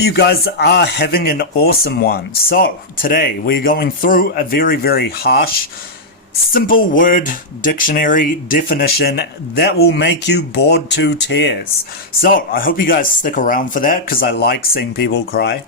you guys are having an awesome one. So, today we're going through a very harsh, simple word dictionary definition that will make you bored to tears. So, I hope you guys stick around for that because I like seeing people cry.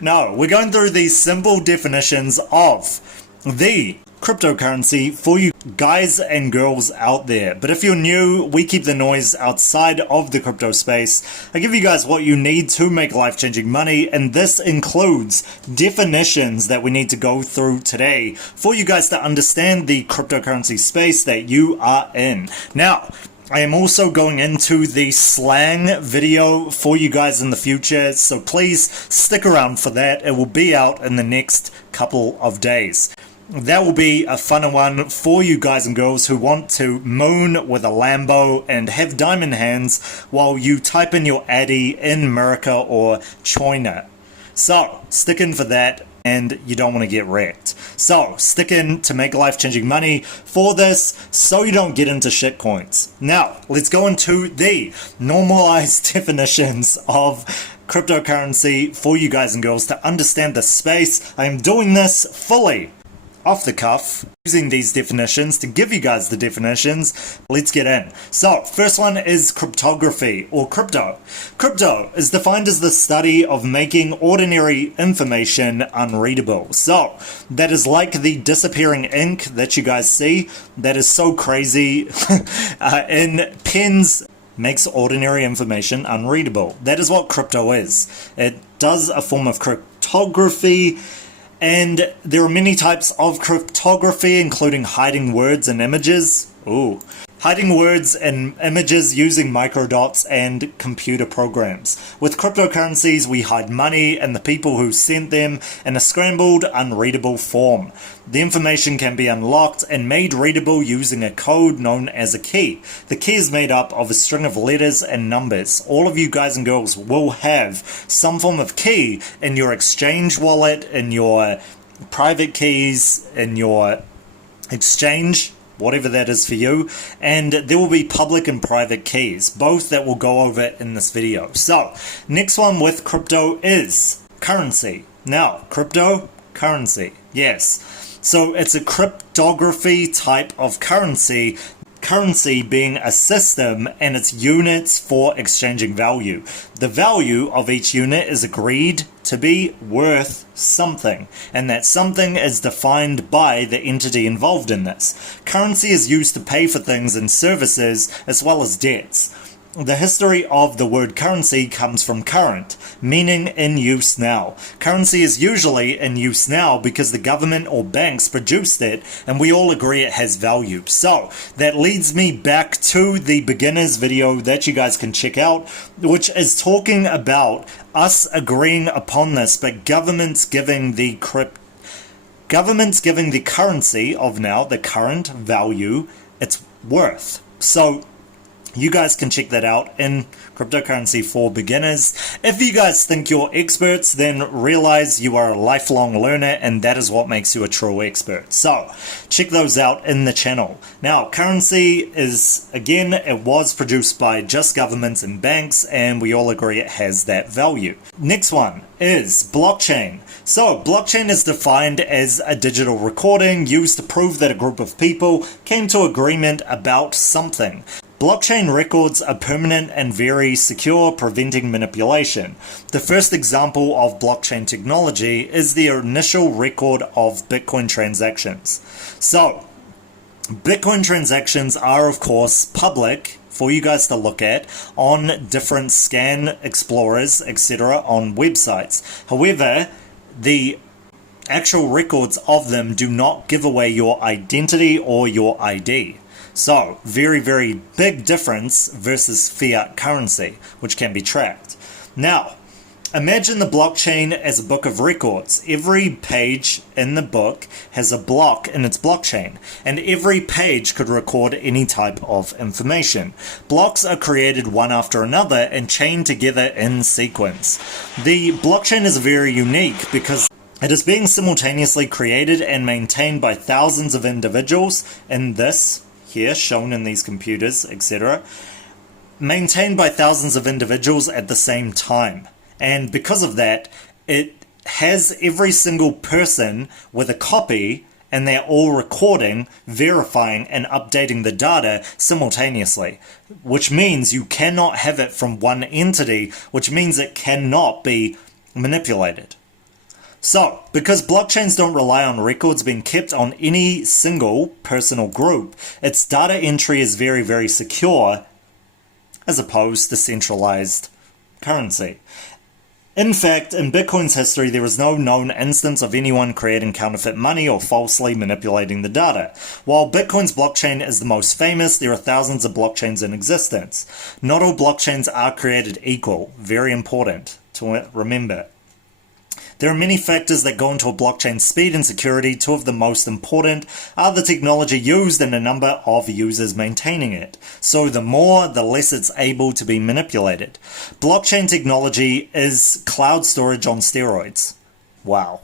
No, we're going through these simple definitions of the cryptocurrency for you guys and girls out there. But if you're new, we keep the noise outside of the crypto space. I give you guys what you need to make life-changing money, and this includes definitions that we need to go through today for you guys to understand the cryptocurrency space that you are in. Now, I am also going into the slang video for you guys in the future, so please stick around for that. It will be out in the next couple of days. That will be a fun one for you guys and girls who want to moon with a Lambo and have diamond hands while you type in your addy in America or China. So, stick in for that, and you don't want to get wrecked. So, stick in to make life-changing money for this so you don't get into shitcoins. Now, let's go into the normalized definitions of cryptocurrency for you guys and girls to understand the space. I am doing this fully off the cuff, using these definitions to give you guys the definitions. Let's get in. So, first one is cryptography, or crypto. Crypto is defined as the study of making ordinary information unreadable. So, that is like the disappearing ink that you guys see. That is so crazy. In pens, makes ordinary information unreadable. That is what crypto is. It does a form of cryptography. And there are many types of cryptography, including hiding words and images. Hiding words and images using microdots and computer programs. With cryptocurrencies, we hide money and the people who sent them in a scrambled, unreadable form. The information can be unlocked and made readable using a code known as a key. The key is made up of a string of letters and numbers. All of you guys and girls will have some form of key in your exchange wallet, in your private keys, in your exchange, whatever that is for you, and there will be public and private keys, both that we'll go over in this video. So, next one with crypto is currency. Now, cryptocurrency, yes. So, it's a cryptography type of currency. Currency being a system and its units for exchanging value. The value of each unit is agreed to be worth something, and that something is defined by the entity involved in this. Currency is used to pay for things and services as well as debts. The history of the word currency comes from current, meaning in use now. Currency is usually in use now because the government or banks produced it and we all agree it has value. So, that leads me back to the beginners video that you guys can check out, which is talking about us agreeing upon this, but governments giving the currency of now, the current value, its worth. So, you guys can check that out in Cryptocurrency for Beginners. If you guys think you're experts, then realize you are a lifelong learner, and that is what makes you a true expert. So, check those out in the channel. Now, currency is, again, it was produced by just governments and banks, and we all agree it has that value. Next one is blockchain. So, blockchain is defined as a digital recording used to prove that a group of people came to agreement about something. Blockchain records are permanent and very secure, preventing manipulation. The first example of blockchain technology is the initial record of Bitcoin transactions. So, Bitcoin transactions are, of course, public for you guys to look at on different scan explorers, etc., on websites. However, the actual records of them do not give away your identity or your ID. So, very big difference versus fiat currency, which can be tracked. Now, imagine the blockchain as a book of records. Every page in the book has a block in its blockchain, and every page could record any type of information. Blocks are created one after another and chained together in sequence. The blockchain is very unique because it is being simultaneously created and maintained by thousands of individuals in this here, shown in these computers, etc., maintained by thousands of individuals at the same time. And because of that, it has every single person with a copy, and they're all recording, verifying, and updating the data simultaneously, which means you cannot have it from one entity, which means it cannot be manipulated. So, because blockchains don't rely on records being kept on any single person or group, its data entry is very, very secure, as opposed to centralized currency. In fact, in Bitcoin's history, there is no known instance of anyone creating counterfeit money or falsely manipulating the data. While Bitcoin's blockchain is the most famous, there are thousands of blockchains in existence. Not all blockchains are created equal. Very important to remember. There are many factors that go into a blockchain's speed and security. Two of the most important are the technology used and the number of users maintaining it. So the more, the less it's able to be manipulated. Blockchain technology is cloud storage on steroids. Wow.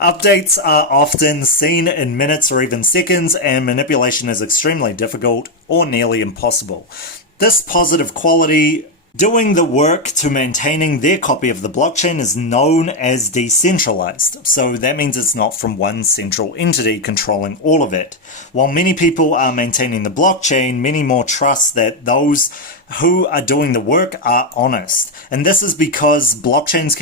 Updates are often seen in minutes or even seconds, and manipulation is extremely difficult or nearly impossible. This positive quality doing the work to maintaining their copy of the blockchain is known as decentralized. So that means it's not from one central entity controlling all of it. While many people are maintaining the blockchain, many more trust that those who are doing the work are honest. And this is because blockchains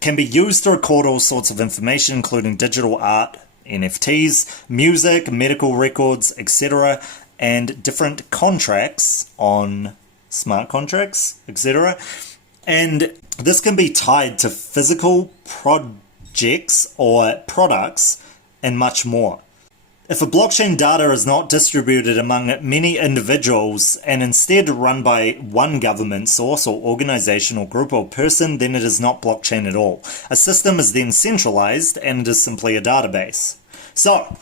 can be used to record all sorts of information, including digital art, NFTs, music, medical records, etc., and different contracts on smart contracts, etc. And this can be tied to physical projects or products and much more. If a blockchain data is not distributed among many individuals and instead run by one government source or organization or group or person, then it is not blockchain at all. A system is then centralized and it is simply a database. So,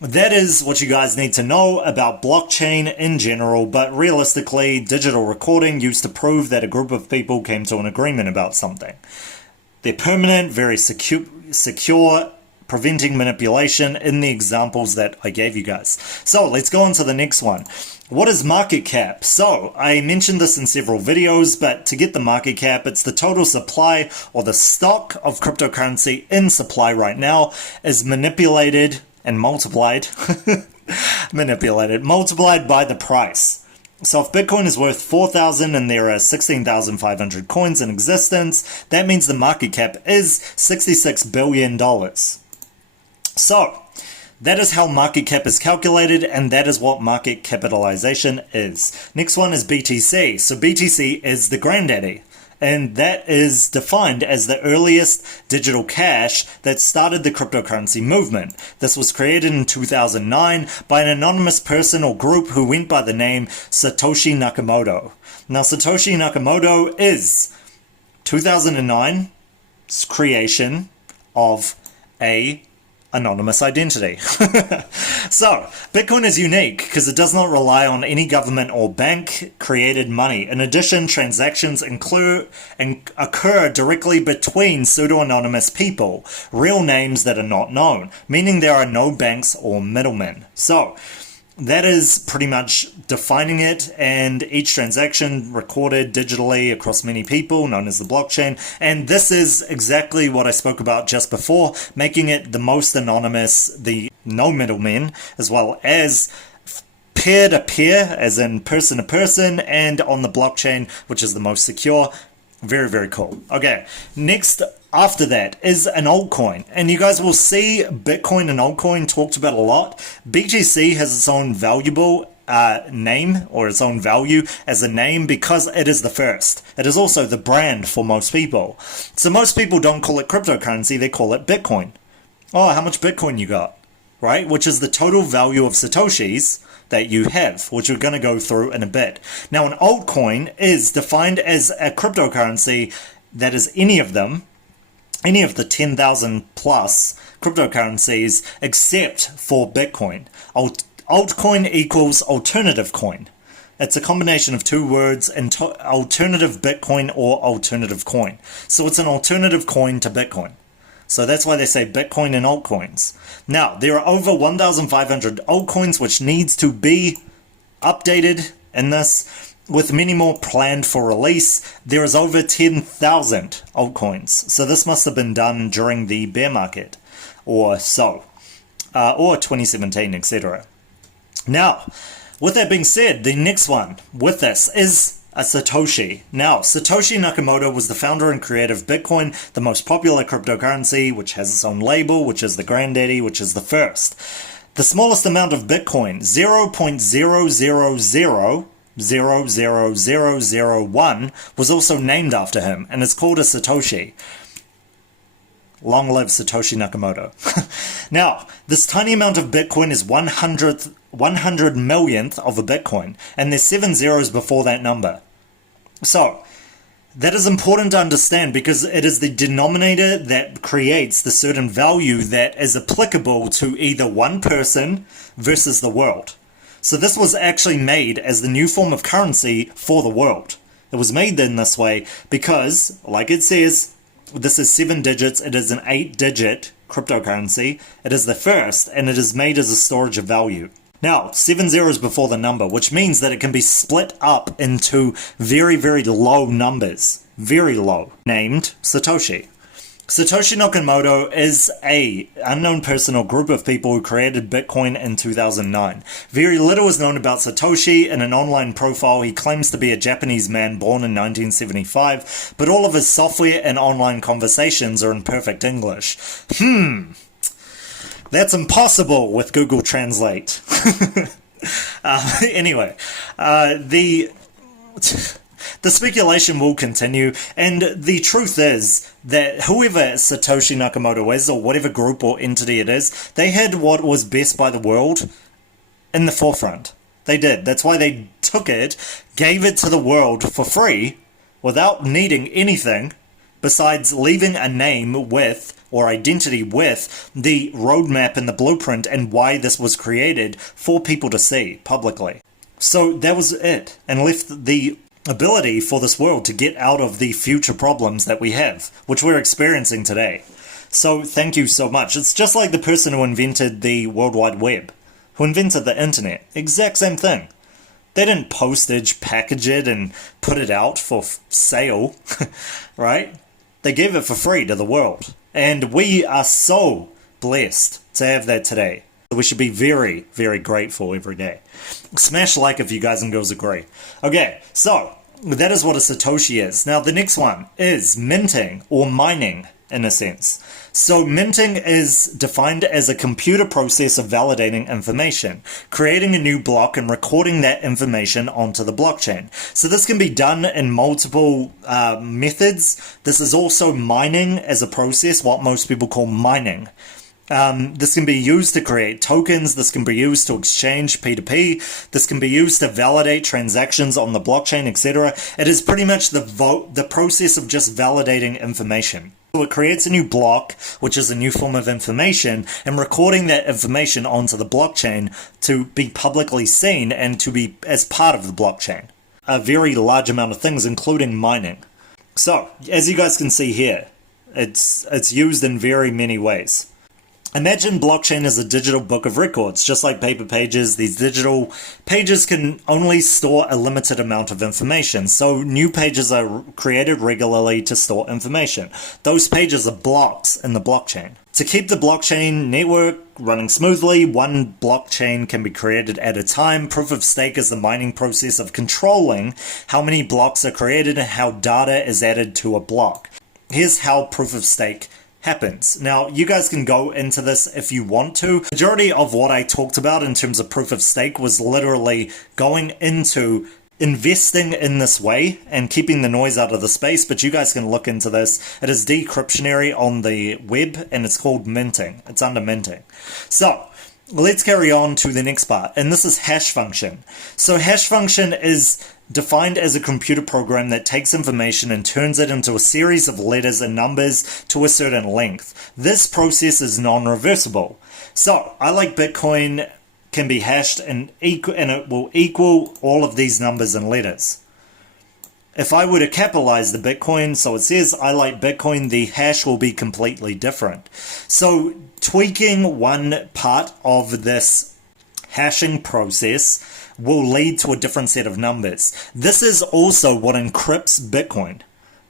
that is what you guys need to know about blockchain in general, but realistically, digital recording used to prove that a group of people came to an agreement about something. They're permanent, very secure, preventing manipulation in the examples that I gave you guys. So let's go on to the next one. What is market cap? So I mentioned this in several videos, but to get the market cap, it's the total supply or the stock of cryptocurrency in supply right now is multiplied by the price. So if Bitcoin is worth 4,000 and there are 16,500 coins in existence, that means the market cap is $66 billion. So that is how market cap is calculated, and that is what market capitalization is. Next one is BTC. So BTC is the granddaddy. And that is defined as the earliest digital cash that started the cryptocurrency movement. This was created in 2009 by an anonymous person or group who went by the name Satoshi Nakamoto. Now, Satoshi Nakamoto is 2009's creation of a anonymous identity. So, Bitcoin is unique because it does not rely on any government or bank created money. In addition, transactions occur directly between pseudo-anonymous people, real names that are not known, meaning there are no banks or middlemen. So, that is pretty much defining it, and each transaction recorded digitally across many people, known as the blockchain. And this is exactly what I spoke about just before, making it the most anonymous, the no middlemen, as well as peer-to-peer, as in person-to-person, and on the blockchain, which is the most secure. Very, very cool. Okay, next after that is an altcoin, and you guys will see Bitcoin and altcoin talked about a lot. BTC has its own valuable name, or its own value as a name, because it is the first. It is also the brand for most people. So most people don't call it cryptocurrency, they call it Bitcoin. Oh, how much Bitcoin you got, right? Which is the total value of Satoshis that you have, which we're going to go through in a bit. Now, an altcoin is defined as a cryptocurrency that is any of them, any of the 10,000 plus cryptocurrencies except for Bitcoin. Altcoin equals alternative coin. It's a combination of two words, alternative Bitcoin or alternative coin. So it's an alternative coin to Bitcoin. So that's why they say Bitcoin and altcoins. Now, there are over 1,500 altcoins which needs to be updated in this. with many more planned for release. There is over 10,000 altcoins. So this must have been done during the bear market or so, or 2017, etc. Now, with that being said, the next one with this is a Satoshi. Now, Satoshi Nakamoto was the founder and creator of Bitcoin, the most popular cryptocurrency, which has its own label, which is the granddaddy, which is the first. The smallest amount of Bitcoin, 0.0000001, was also named after him, and it's called a Satoshi. Long live Satoshi Nakamoto. Now, this tiny amount of Bitcoin is 100 millionth of a Bitcoin, and there's 7 zeros before that number. So, that is important to understand because it is the denominator that creates the certain value that is applicable to either one person versus the world. So this was actually made as the new form of currency for the world. It was made in this way because, like it says, this is 7 digits, it is an 8-digit cryptocurrency, it is the first, and it is made as a storage of value. Now, 7 zeros before the number, which means that it can be split up into very, very low numbers. Very low. Named Satoshi. Satoshi Nakamoto is a unknown person or group of people who created Bitcoin in 2009. Very little is known about Satoshi. In an online profile, he claims to be a Japanese man born in 1975, but all of his software and online conversations are in perfect English. That's impossible with Google Translate. Anyway, the speculation will continue, and the truth is that whoever Satoshi Nakamoto is, or whatever group or entity it is, they had what was best by the world in the forefront. They did. That's why they took it, gave it to the world for free, without needing anything besides leaving a name with, or identity with, the roadmap and the blueprint and why this was created for people to see publicly. So that was it, and left the ability for this world to get out of the future problems that we have, which we're experiencing today. So thank you so much. It's just like the person who invented the World Wide Web, who invented the internet. Exact same thing. They didn't postage package it and put it out for sale, right? They gave it for free to the world. And we are so blessed to have that today. We should be very, very grateful every day. Smash like if you guys and girls agree. Okay, so that is what a Satoshi is. Now the next one is minting, or mining in a sense. So minting is defined as a computer process of validating information, creating a new block and recording that information onto the blockchain. So this can be done in multiple methods. This is also mining as a process, what most people call mining. This can be used to create tokens, this can be used to exchange P2P, this can be used to validate transactions on the blockchain, etc. It is pretty much the process of just validating information. So it creates a new block, which is a new form of information, and recording that information onto the blockchain to be publicly seen and to be as part of the blockchain. A very large amount of things, including mining. So, as you guys can see here, it's used in very many ways. Imagine blockchain as a digital book of records. Just like paper pages, these digital pages can only store a limited amount of information. So new pages are created regularly to store information. Those pages are blocks in the blockchain. To keep the blockchain network running smoothly, one blockchain can be created at a time. Proof of stake is the mining process of controlling how many blocks are created and how data is added to a block. Here's how proof of stake happens. Now, you guys can go into this if you want to. The majority of what I talked about in terms of proof of stake was literally going into investing in this way and keeping the noise out of the space, but you guys can look into this. It is decryptionary on the web, and it's called minting. It's under minting. So, let's carry on to the next part, and this is hash function. So hash function is defined as a computer program that takes information and turns it into a series of letters and numbers to a certain length. This process is non-reversible. So, I like Bitcoin can be hashed and it will equal all of these numbers and letters. If I were to capitalize the Bitcoin, so it says I like Bitcoin, the hash will be completely different. So tweaking one part of this hashing process will lead to a different set of numbers. This is also what encrypts Bitcoin.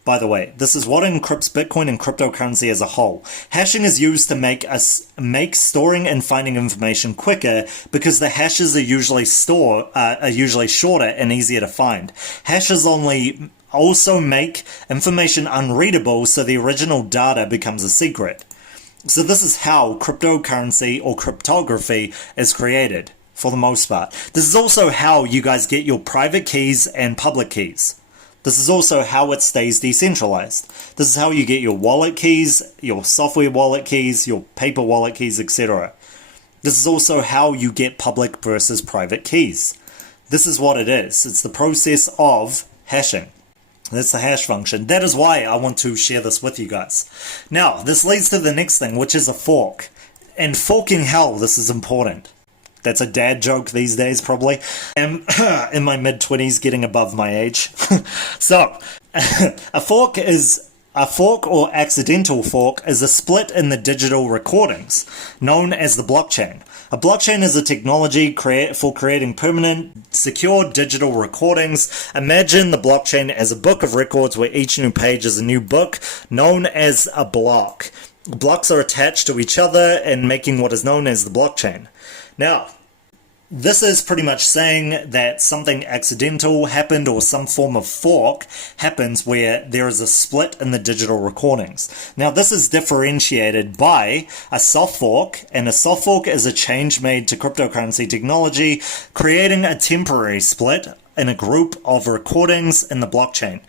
By the way, this is what encrypts Bitcoin and cryptocurrency as a whole. Hashing is used to make storing and finding information quicker because the hashes are usually shorter and easier to find. Hashes also make information unreadable, so the original data becomes a secret. So this is how cryptocurrency or cryptography is created, for the most part. This is also how you guys get your private keys and public keys. This is also how it stays decentralized. This is how you get your wallet keys, your software wallet keys, your paper wallet keys, etc. This is also how you get public versus private keys. This is what it is. It's the process of hashing. That's the hash function. That is why I want to share this with you guys. Now, this leads to the next thing, which is a fork. And forking hell, this is important. That's a dad joke these days, probably. I'm in my mid-20s, getting above my age. So, a fork or accidental fork is a split in the digital recordings, known as the blockchain. A blockchain is a technology for creating permanent, secure digital recordings. Imagine the blockchain as a book of records where each new page is a new book, known as a block. Blocks are attached to each other and making what is known as the blockchain. Now, this is pretty much saying that something accidental happened or some form of fork happens where there is a split in the digital recordings. Now, this is differentiated by a soft fork, and a soft fork is a change made to cryptocurrency technology, creating a temporary split in a group of recordings in the blockchain.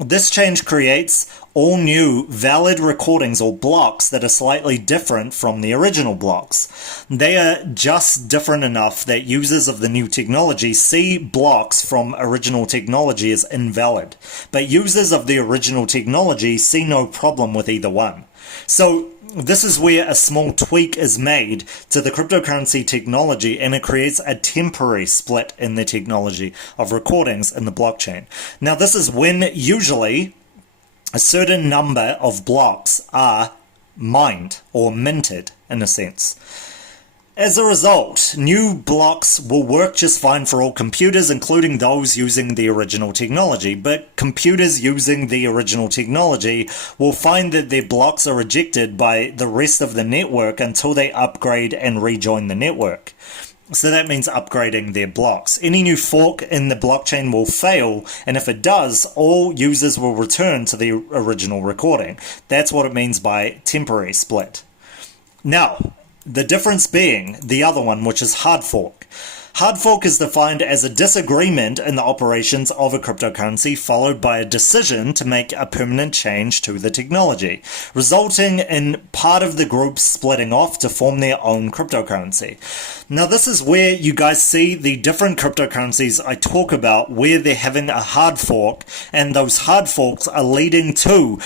This change creates all new valid recordings or blocks that are slightly different from the original blocks. They are just different enough that users of the new technology see blocks from original technology as invalid, but users of the original technology see no problem with either one. So this is where a small tweak is made to the cryptocurrency technology, and it creates a temporary split in the technology of recordings in the blockchain. Now, this is when usually a certain number of blocks are mined or minted, in a sense. As a result, new blocks will work just fine for all computers, including those using the original technology. But computers using the original technology will find that their blocks are rejected by the rest of the network until they upgrade and rejoin the network. So that means upgrading their blocks. Any new fork in the blockchain will fail, and if it does, all users will return to the original recording. That's what it means by temporary split. Now, the difference being the other one, which is hard fork. Hard fork is defined as a disagreement in the operations of a cryptocurrency followed by a decision to make a permanent change to the technology, resulting in part of the group splitting off to form their own cryptocurrency. Now, this is where you guys see the different cryptocurrencies I talk about where they're having a hard fork, and those hard forks are leading to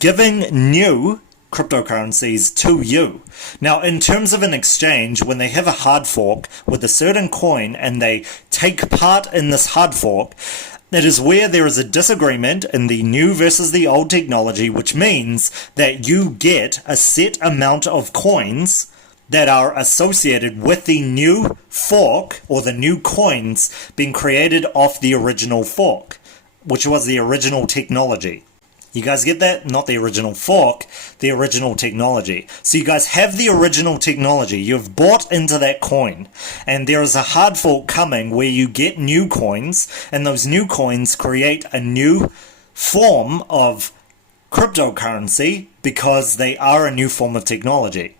giving new cryptocurrencies to you. Now, in terms of an exchange, when they have a hard fork with a certain coin and they take part in this hard fork, it is where there is a disagreement in the new versus the old technology, which means that you get a set amount of coins that are associated with the new fork or the new coins being created off the original fork, which was the original technology. You guys get that? Not the original fork, the original technology. So you guys have the original technology. You've bought into that coin. And there is a hard fork coming where you get new coins. And those new coins create a new form of cryptocurrency because they are a new form of technology.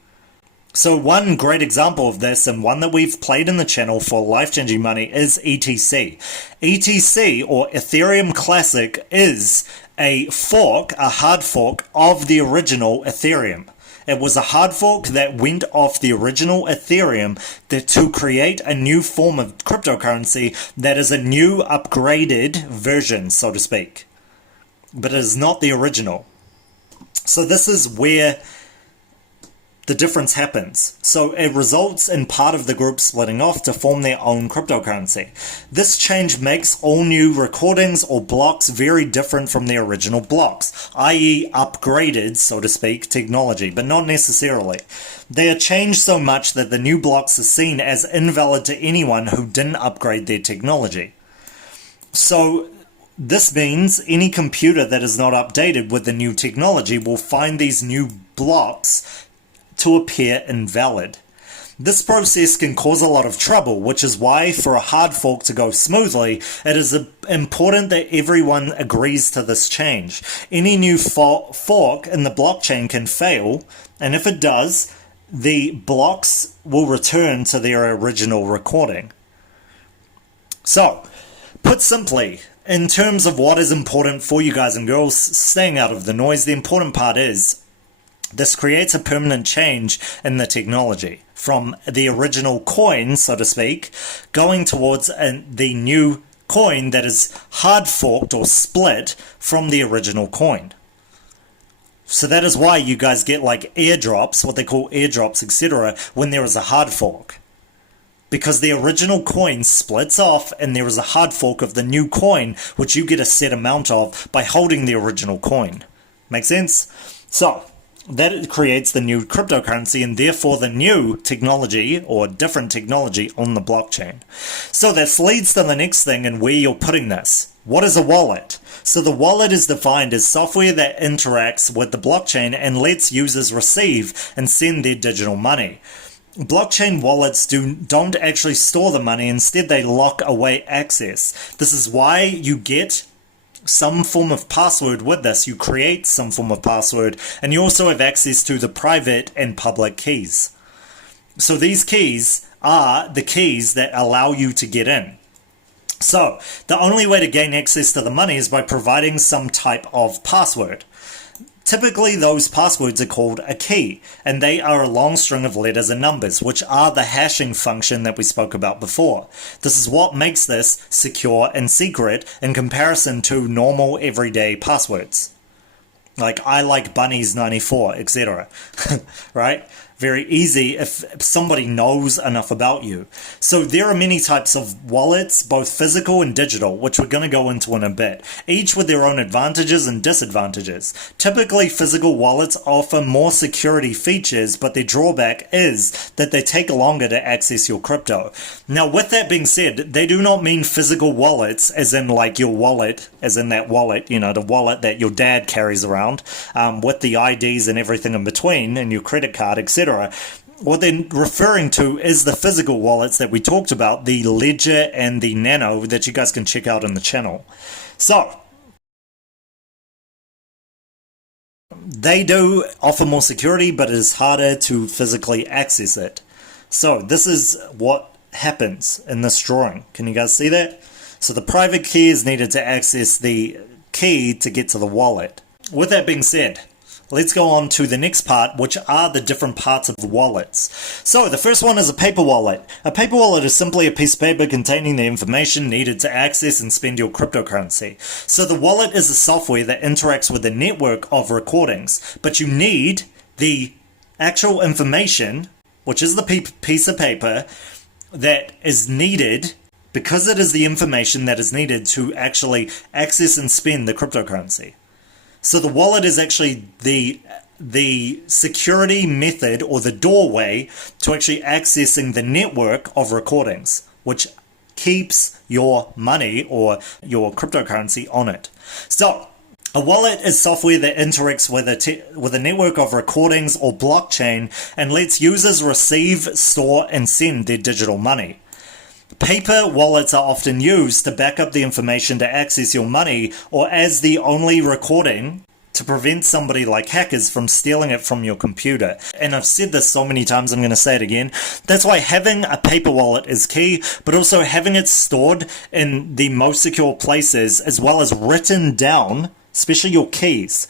So one great example of this, and one that we've played in the channel for life-changing money, is ETC. ETC, or Ethereum Classic, is a fork, a hard fork, of the original Ethereum. It was a hard fork that went off the original Ethereum to create a new form of cryptocurrency that is a new upgraded version, so to speak. But it is not the original. So this is where the difference happens. So it results in part of the group splitting off to form their own cryptocurrency. This change makes all new recordings or blocks very different from the original blocks, i.e. upgraded, so to speak, technology, but not necessarily. They are changed so much that the new blocks are seen as invalid to anyone who didn't upgrade their technology. So this means any computer that is not updated with the new technology will find these new blocks to appear invalid. This process can cause a lot of trouble, which is why for a hard fork to go smoothly, it is important that everyone agrees to this change. Any new fork in the blockchain can fail, and if it does, the blocks will return to their original recording. So, put simply, in terms of what is important for you guys and girls staying out of the noise, the important part is this creates a permanent change in the technology from the original coin, so to speak, going towards the new coin that is hard forked or split from the original coin. So that is why you guys get like airdrops, what they call airdrops, etc., when there is a hard fork. Because the original coin splits off and there is a hard fork of the new coin, which you get a set amount of by holding the original coin. Make sense? So that creates the new cryptocurrency and therefore the new technology or different technology on the blockchain. So this leads to the next thing and where you're putting this. What is a wallet? So the wallet is defined as software that interacts with the blockchain and lets users receive and send their digital money. Blockchain wallets don't actually store the money, instead they lock away access. This is why you get some form of password with this. You create some form of password and you also have access to the private and public keys. So these keys are the keys that allow you to get in. So the only way to gain access to the money is by providing some type of password. Typically those passwords are called a key, and they are a long string of letters and numbers, which are the hashing function that we spoke about before. This is what makes this secure and secret in comparison to normal everyday passwords. Like I like bunnies 94, etc. Right? Very easy if somebody knows enough about you. So there are many types of wallets, both physical and digital, which we're going to go into in a bit, each with their own advantages and disadvantages. Typically, physical wallets offer more security features, but their drawback is that they take longer to access your crypto. Now, with that being said, they do not mean physical wallets, as in like your wallet, as in that wallet, you know, the wallet that your dad carries around, with the IDs and everything in between, and your credit card, etc. What they're referring to is the physical wallets that we talked about, the Ledger and the Nano, that you guys can check out on the channel. So they do offer more security, but it is harder to physically access it. So this is what happens in this drawing. Can you guys see that? So the private key is needed to access the key to get to the wallet. With that being said, let's go on to the next part, which are the different parts of the wallets. So the first one is a paper wallet. A paper wallet is simply a piece of paper containing the information needed to access and spend your cryptocurrency. So the wallet is a software that interacts with a network of recordings, but you need the actual information, which is the piece of paper that is needed, because it is the information that is needed to actually access and spend the cryptocurrency. So the wallet is actually the security method or the doorway to actually accessing the network of recordings, which keeps your money or your cryptocurrency on it. So a wallet is software that interacts with a network of recordings or blockchain and lets users receive, store, and send their digital money. Paper wallets are often used to back up the information to access your money or as the only recording to prevent somebody like hackers from stealing it from your computer. And I've said this so many times, I'm going to say it again. That's why having a paper wallet is key, but also having it stored in the most secure places as well as written down, especially your keys.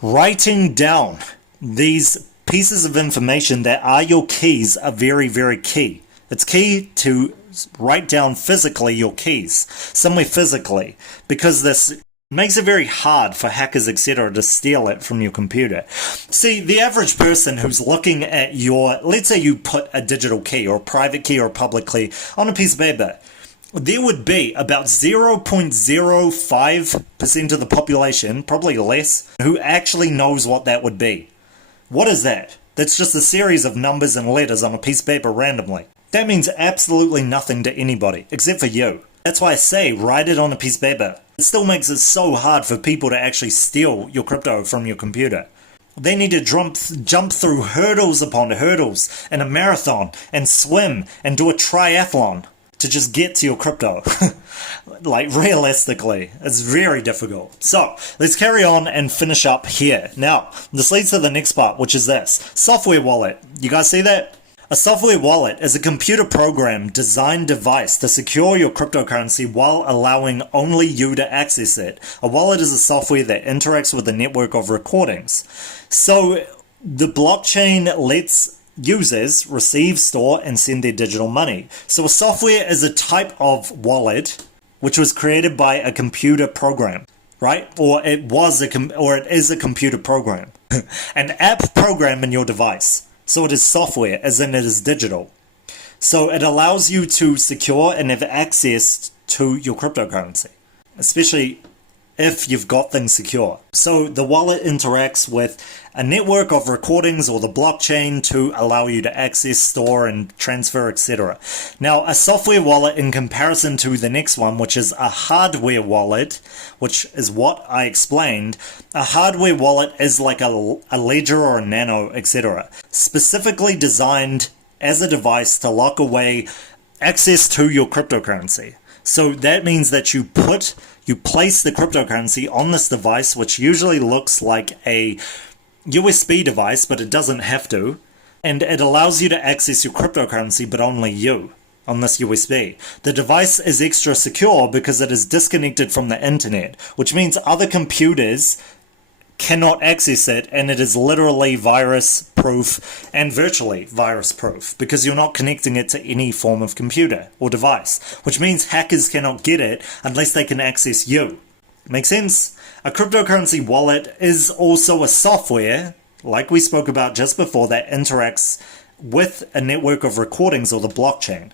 Writing down these pieces of information that are your keys are very, very key. It's key to write down physically your keys, somewhere physically, because this Makes it very hard for hackers, etc., to steal it from your computer. See, the average person who's looking at your, let's say you put a digital key or a private key or a public key on a piece of paper, there would be about 0.05% of the population, probably less, who actually knows what that would be. What is that? That's just a series of numbers and letters on a piece of paper randomly. That means absolutely nothing to anybody, except for you. That's why I say write it on a piece of paper. It still makes it so hard for people to actually steal your crypto from your computer. They need to jump through hurdles upon hurdles in a marathon and swim and do a triathlon to just get to your crypto. Like, realistically, it's very difficult. So, let's carry on and finish up here. Now, this leads to the next part, which is this. Software wallet. You guys see that? A software wallet is a computer program designed device to secure your cryptocurrency while allowing only you to access it. A wallet is a software that interacts with a network of recordings. So the blockchain lets users receive, store, and send their digital money. So a software is a type of wallet which was created by a computer program, right? Or it is a computer program. An app program in your device. So it is software, as in it is digital. So it allows you to secure and have access to your cryptocurrency, especially if you've got things secure. So the wallet interacts with a network of recordings or the blockchain to allow you to access, store, and transfer, etc. Now, a software wallet in comparison to the next one, which is a hardware wallet, which is what I explained, a hardware wallet is like a Ledger or a Nano, etc. Specifically designed as a device to lock away access to your cryptocurrency. So that means that you place the cryptocurrency on this device, which usually looks like a USB device, but it doesn't have to, and it allows you to access your cryptocurrency, but only you, on this USB. The device is extra secure because it is disconnected from the internet, which means other computers cannot access it, and it is literally virus proof and virtually virus proof because you're not connecting it to any form of computer or device, which means hackers cannot get it unless they can access you. Make sense? A cryptocurrency wallet is also a software, like we spoke about just before, that interacts with a network of recordings or the blockchain.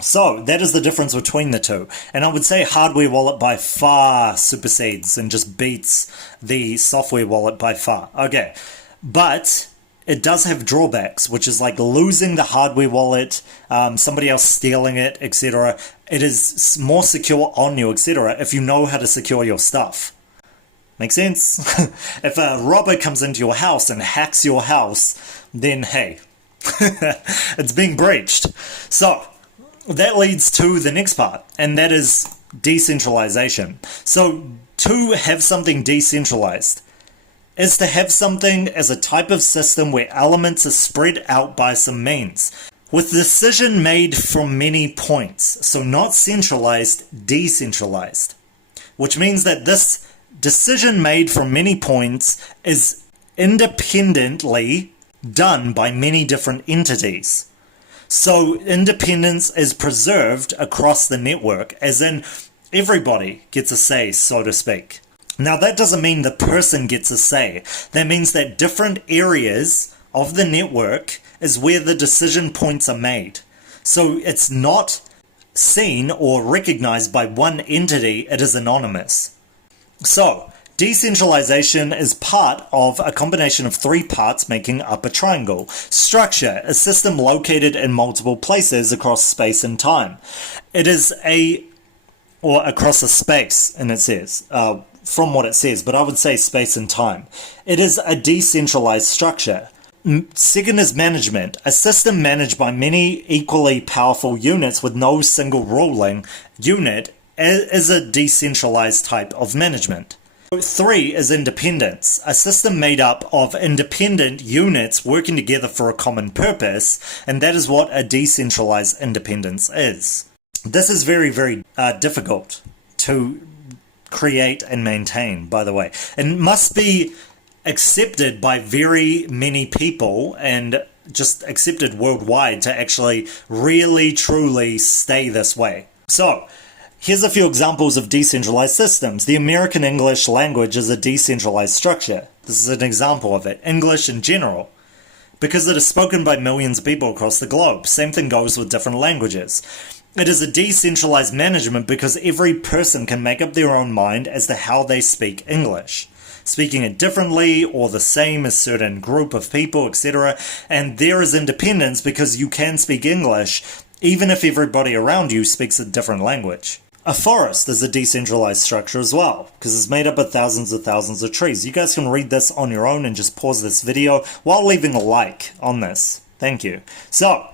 So that is the difference between the two, and I would say hardware wallet by far supersedes and just beats the software wallet by far. Okay, but it does have drawbacks, which is like losing the hardware wallet, somebody else stealing it, etc. It is more secure on you, etc. if you know how to secure your stuff. Make sense? If a robber comes into your house and hacks your house, then hey, it's being breached. So that leads to the next part, and that is decentralization. So to have something decentralized is to have something as a type of system where elements are spread out by some means, with decision made from many points. So not centralized, decentralized, which means that this decision made from many points is independently done by many different entities. So independence is preserved across the network, as in everybody gets a say, so to speak. Now that doesn't mean the person gets a say. That means that different areas of the network is where the decision points are made. So it's not seen or recognized by one entity, it is anonymous. So decentralization is part of a combination of three parts making up a triangle. Structure, a system located in multiple places across space and time. It is or across a space, and it says, from what it says, but I would say space and time. It is a decentralized structure. Second is management, a system managed by many equally powerful units with no single ruling unit is a decentralized type of management. 3 is independence, a system made up of independent units working together for a common purpose, and that is what a decentralized independence is. This is very, very difficult to create and maintain, by the way. It must be accepted by very many people and just accepted worldwide to actually really, truly stay this way. So, Here's a few examples of decentralized systems. The American English language is a decentralized structure. This is an example of it. English in general, because it is spoken by millions of people across the globe. Same thing goes with different languages. It is a decentralized management because every person can make up their own mind as to how they speak English. Speaking it differently or the same as certain group of people, etc. And there is independence because you can speak English even if everybody around you speaks a different language. A forest is a decentralized structure as well, because it's made up of thousands of trees. You guys can read this on your own and just pause this video while leaving a like on this. Thank you. So,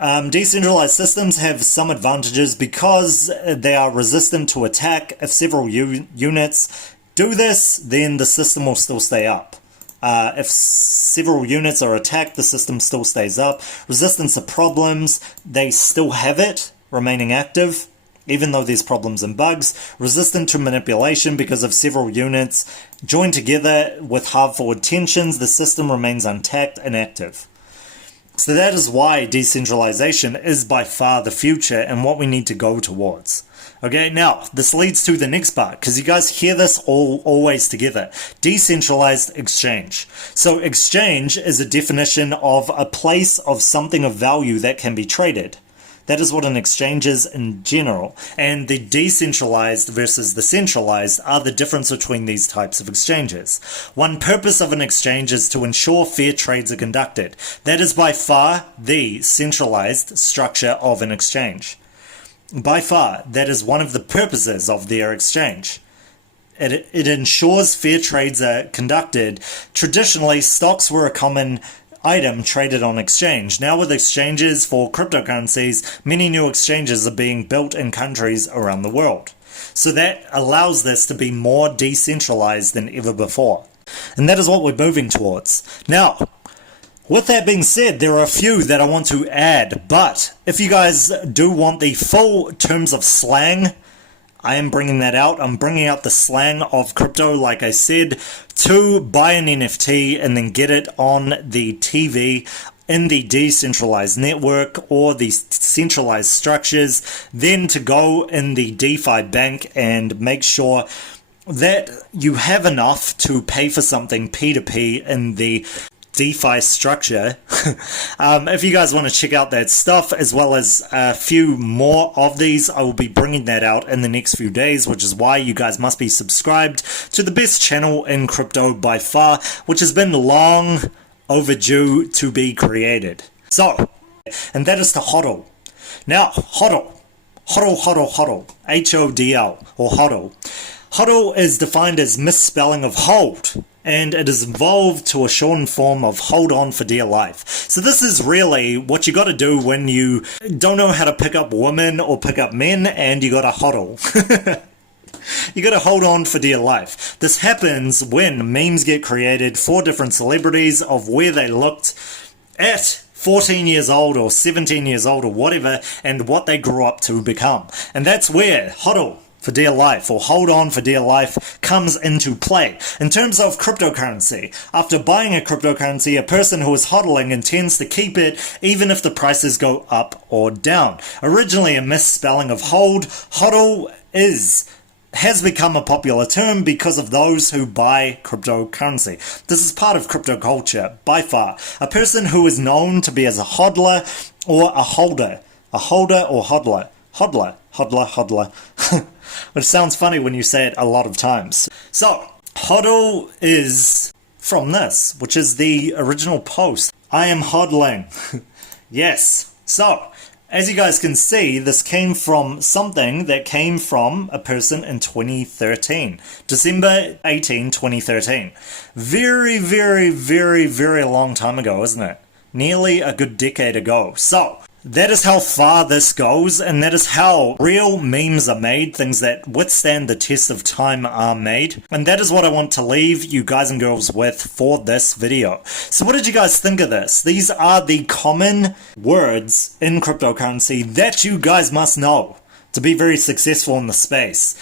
decentralized systems have some advantages because they are resistant to attack. If several units do this, then the system will still stay up. If several units are attacked, the system still stays up. Resistance to problems, they still have it, remaining active, even though there's problems and bugs. Resistant to manipulation because of several units joined together with hard-forward tensions, the system remains untapped and active. So that is why decentralization is by far the future and what we need to go towards. Okay, now, this leads to the next part, because you guys hear this always together. Decentralized exchange. So exchange is a definition of a place of something of value that can be traded. That is what an exchange is in general. And the decentralized versus the centralized are the difference between these types of exchanges. One purpose of an exchange is to ensure fair trades are conducted. That is by far the centralized structure of an exchange. By far, that is one of the purposes of their exchange. It ensures fair trades are conducted. Traditionally, stocks were a common item traded on exchange. Now with exchanges for cryptocurrencies, many new exchanges are being built in countries around the world. So that allows this to be more decentralized than ever before. And that is what we're moving towards. Now, with that being said, there are a few that I want to add, but if you guys do want the full terms of slang, I am bringing that out. I'm bringing out the slang of crypto, like I said, to buy an NFT and then get it on the TV in the decentralized network or the centralized structures, then to go in the DeFi bank and make sure that you have enough to pay for something P2P in the DeFi structure. If you guys want to check out that stuff as well as a few more of these, I will be bringing that out in the next few days, which is why you guys must be subscribed to the best channel in crypto by far, which has been long overdue to be created. So, and that is the Hodl. Now, Hodl, H-O-D-L, or Hodl. Hodl is defined as misspelling of hold, and it is evolved to a shortened form of hold on for dear life. So this is really what you got to do when you don't know how to pick up women or pick up men, and you got to hodl. You got to hold on for dear life. This happens when memes get created for different celebrities of where they looked at 14 years old or 17 years old or whatever, and what they grew up to become. And that's where hodl for dear life, or hold on for dear life, comes into play. In terms of cryptocurrency, after buying a cryptocurrency, a person who is hodling intends to keep it even if the prices go up or down. Originally a misspelling of hold, hodl has become a popular term because of those who buy cryptocurrency. This is part of crypto culture, by far. A person who is known to be as a hodler or a holder or hodler. Hodler. Which sounds funny when you say it a lot of times. So, hodl is from this, which is the original post. I am hodling. Yes. So, as you guys can see, this came from something that came from a person in 2013. December 18, 2013. Very, very, very, very long time ago, isn't it? Nearly a good decade ago. So, that is how far this goes, and that is how real memes are made, things that withstand the test of time are made. And that is what I want to leave you guys and girls with for this video. So what did you guys think of this? These are the common words in cryptocurrency that you guys must know. to be very successful in the space.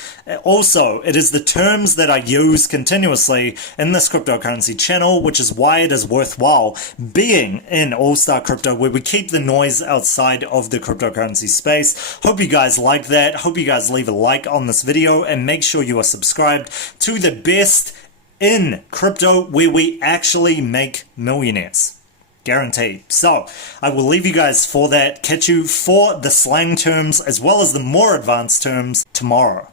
Also, it is the terms that I use continuously in this cryptocurrency channel, which is why it is worthwhile being in All Star Crypto, where we keep the noise outside of the cryptocurrency space. Hope you guys like that. Hope you guys leave a like on this video and make sure you are subscribed to the best in crypto, where we actually make millionaires. Guaranteed. So I will leave you guys for that. Catch you for the slang terms as well as the more advanced terms tomorrow.